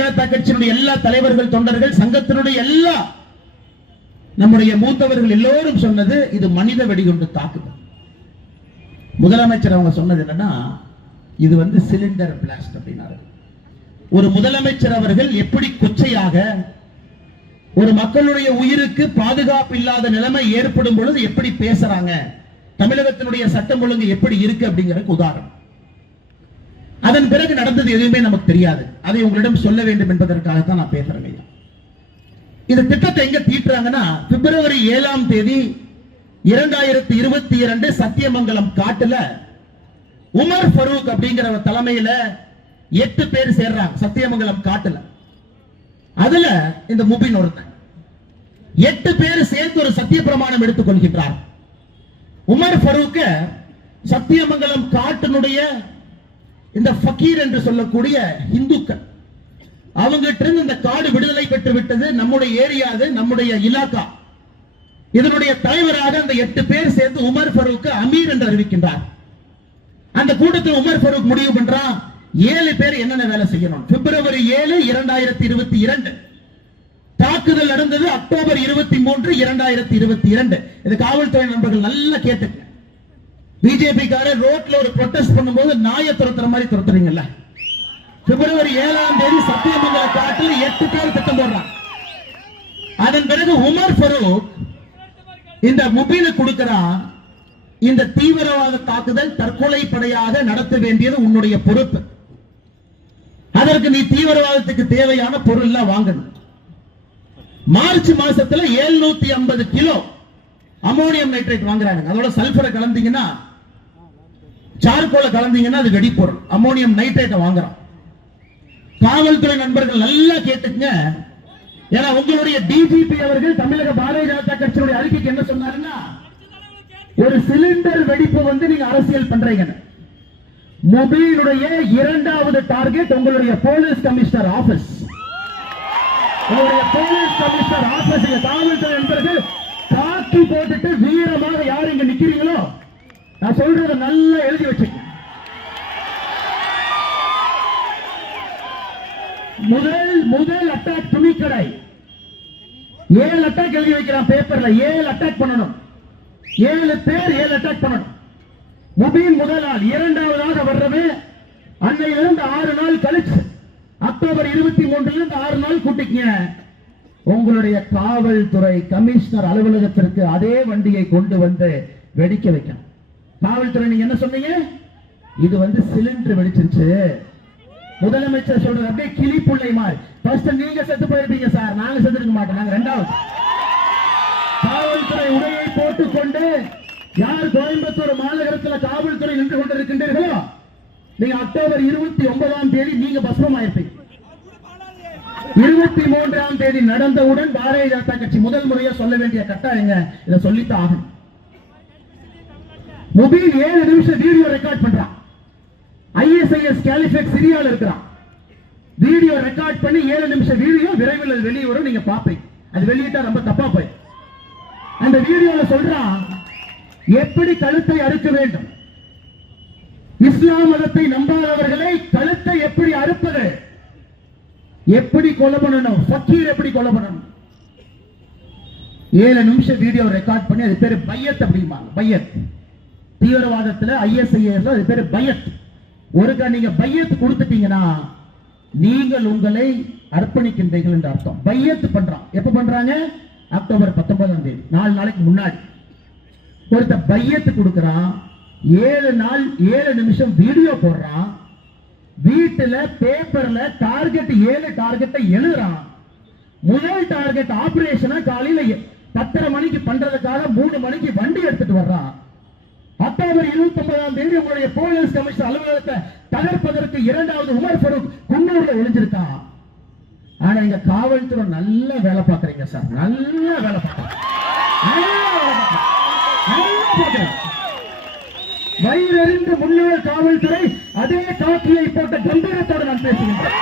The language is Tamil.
ஜனதா கட்சியினுடைய எல்லா தலைவர்கள் தொண்டர்கள் சங்கத்தினுடைய எல்லா நம்முடைய மூத்தவர்கள் எல்லோரும் சொன்னது இது மனித வெடிகுண்டு தாக்குதல். முதலமைச்சர் அவங்க சொன்னது என்னன்னா இது வந்து சிலிண்டர் பிளாஸ்ட் அப்படின்னாரு. ஒரு முதலமைச்சர் அவர்கள் எப்படி கொச்சையாக ஒரு மக்களுடைய உயிருக்கு பாதுகாப்பு இல்லாத நிலைமை ஏற்படும் பொழுது எப்படி பேசுறாங்க? தமிழகத்தினுடைய சட்டம் ஒழுங்கு எப்படி இருக்கு அப்படிங்கிறதுக்கு உதாரணம். அதன் பிறகு நடந்தது எதுவுமே நமக்கு தெரியாது. அதை உங்களிடம் சொல்ல வேண்டும் என்பதற்காகத்தான் நான் பேசுறேன் ஐயா. இந்த திட்டத்தை எங்க தீட்டுறாங்கன்னா பிப்ரவரி ஏழாம் தேதி இரண்டாயிரத்தி இருபத்தி இரண்டு சத்தியமங்கலம் காட்டுல உமர் ஃபரூக் அப்படிங்கிற தலைமையில எட்டு பேர் சேர்றாங்க சத்தியமங்கலம் காட்டுல. அதுல இந்த முபின் ஒருத்தன். எட்டு பேர் சேர்ந்து ஒரு சத்திய பிரமாணம் எடுத்துக் கொள்கின்றார். உமர் ஃபரூக்க சத்தியமங்கலம் காட்டினுடைய இந்த ஃபக்கீர் என்று சொல்லக்கூடிய இந்துக்கள். அவங்ககிட்ட இருந்து இந்த காடு விடுதலை பெற்று விட்டது நம்முடைய ஏரியாது நம்முடைய இலாக்கா. இதனுடைய தலைவராக அந்த எட்டு பேர் சேர்ந்து உமர் ஃபரூக் அமீர் என்று அறிவிக்கின்றார். அந்த கூட்டத்தில் உமர் ஃபரூக் முடிவு பண்றான் ஏழு பேர் என்னென்ன வேலை செய்யணும்? பிப்ரவரி ஏழு இரண்டாயிரத்தி இருபத்தி இரண்டு. தாக்குதல் நடந்தது அக்டோபர் இருபத்தி மூன்று இரண்டாயிரத்தி இருபத்தி இரண்டு. இது காவல்துறை நண்பர்கள் நல்லா கேட்டுக்க பிஜேபி காரர் ரோட்ல ஒரு ப்ரொடெஸ்ட் பண்ணும்போது நாயை துரத்துற மாதிரி துரத்துறீங்கல்ல. பிப்ரவரி ஏழாம் தேதி சத்தியமங்கல காட்டில் எட்டு பேர் திட்டம் போடுறான். அதன் பிறகு உமர் ஃபரூக் இந்த முபீல கொடுக்கிறான் இந்த தீவிரவாத தாக்குதல் தற்கொலை படையாக நடத்த வேண்டியது உன்னுடைய பொறுப்பு. அதற்கு நீ தீவிரவாதத்துக்கு தேவையான பொருள் வாங்கணும். மார்ச் மாசத்துல 750 ஐம்பது கிலோ அமோனியம் நைட்ரேட் வாங்குறாங்க அதோட சல்பரை கலந்தீங்கன்னா சார்கோலை கலந்தீங்கன்னா அது வெடிப்பொருள் அமோனியம் நைட்ரேட்டை வாங்குறோம் காவல்துறை நண்பர்கள் நல்லா கேட்டுங்க ஏன்னா உங்களுடைய டிஜிபி அவர்கள் தமிழக பாரதிய ஜனதா கட்சியுடைய அறிக்கைக்கு என்ன சொன்னாருன்னா ஒரு சிலிண்டர் வெடிப்பு வந்து நீங்க அரசியல் பண்றீங்க. மொபைலுடைய இரண்டாவது டார்கெட் உங்களுடைய போலீஸ் கமிஷனர் ஆபீஸ். உங்களுடைய போலீஸ் கமிஷனர் ஆபீஸ் காவல்துறை நண்பர்கள் காக்கி போட்டுட்டு வீரமாக யார் இங்க நிக்கிறீங்களோ நான் சொல்றத நல்லா எழுதி வச்சுங்க முதல் முதல் அட்டாக் துணி கடை ஏழு அட்டாக் எழுதி வைக்கிறான் பேப்பர்ல ஏழு அட்டாக் பண்ணணும். ஏழு பேர் ஏழு அட்டாக் பண்ணணும். முபீன் முதல் நாள் இரண்டாவதாக வர்றது அன்னையிலிருந்து ஆறு நாள் கழிச்சு அக்டோபர் இருபத்தி மூன்றுல இருந்து ஆறு நாள் கூட்டிக்கங்க. உங்களுடைய காவல்துறை கமிஷனர் அலுவலகத்திற்கு அதே வண்டியை கொண்டு வந்து வெடிக்க வைக்கணும். காவல்துறை நீங்க என்ன சொன்னீங்க? இது வந்து சிலிண்டர் வெடிச்சிருச்சு. முதலமைச்சர் சொல்றது அப்படியே கிளி புள்ளை மாதிரி. ஃபர்ஸ்ட் நீங்க செத்து போயிருப்பீங்க சார். நாங்க செத்துருக்க மாட்டோம். நாங்க ரெண்டாவது. காவல்துறை உடையை போட்டுக்கொண்டு யார் கோயம்புத்தூர் மாநகரத்தில் காவல்துறை நின்று கொண்டிருக்கின்றீர்களோ நீங்க அக்டோபர் இருபத்தி ஒன்பதாம் தேதி நீங்க பஸ்மம் ஆயிருப்பீங்க இருபத்தி மூன்றாம் தேதி நடந்தவுடன் பாரதிய ஜனதா கட்சி முதல் முறையா சொல்ல வேண்டிய கட்டாயங்க. இதை சொல்லித்தான் ஆகும் மொபைல் ஏழு நிமிஷம் வீடியோ ரெக்கார்ட் பண்றான் ஐஎஸ்ஐஎஸ் கேலிஃபெக்ட் சிரியால இருக்கிறான் வீடியோ ரெக்கார்ட் பண்ணி ஏழு நிமிஷம் வீடியோ விரைவில் அது வெளியே வரும் நீங்க பாப்பீங்க அது வெளியிட்டா ரொம்ப தப்பா போய். அந்த வீடியோல சொல்றான் எப்படி கழுத்தை அறுக்க வேண்டும்? இஸ்லாம் மதத்தை நம்பாதவர்களை கழுத்தை எப்படி அறுப்பது? எப்படி கொலை பண்ணணும்? ஃபக்கீர் எப்படி கொலை பண்ணணும்? ஏழு நிமிஷம் வீடியோ ரெக்கார்ட் பண்ணி அது பேரு பையத் அப்படிம்பாங்க பையத். தீவிரவாதத்துல ஐஎஸ்ஐஎஸ்ல அது பேரு பையத். ஒருக்க நீங்க பையத் கொடுத்துட்டீங்கன்னா நீங்கள் உங்களை அர்ப்பணிக்கின்றீர்கள் என்று அர்த்தம். பையத் பண்றான். எப்ப பண்றாங்க? அக்டோபர் பத்தொன்பதாம் தேதி. நாலு நாளைக்கு முன்னாடி. ஒருத்த பையத்து கொடுக்குறான். ஏழு நாள் ஏழு நிமிஷம் வீடியோ போடுறான். வீட்டுல பேப்பர்ல டார்கெட் ஏழு டார்கெட்டை எழுதுறான். முதல் டார்கெட் ஆபரேஷனா காலையில பத்தரை மணிக்கு பண்றதுக்காக மூணு மணிக்கு வண்டி எடுத்துட்டு வர்றான். அக்டோபர் இருபத்தி ஒன்பதாம் தேதி உங்களுடைய போலீஸ் கமிஷன் அலுவலகத்தை தகர்ப்பதற்கு இரண்டாவது உமர் ஃபரூக் குன்னூர்ல ஒளிஞ்சிருக்கான் ஆனா இங்க காவல்துறை நல்ல வேலை பார்க்கறீங்க சார். நல்ல வேலை பார்க்கறீங்க. வயிறறிந்து முன்னேற காவல்துறை அதே காக்கியை போட்ட கம்பீரத்தோடு நான் பேசுகின்றேன்.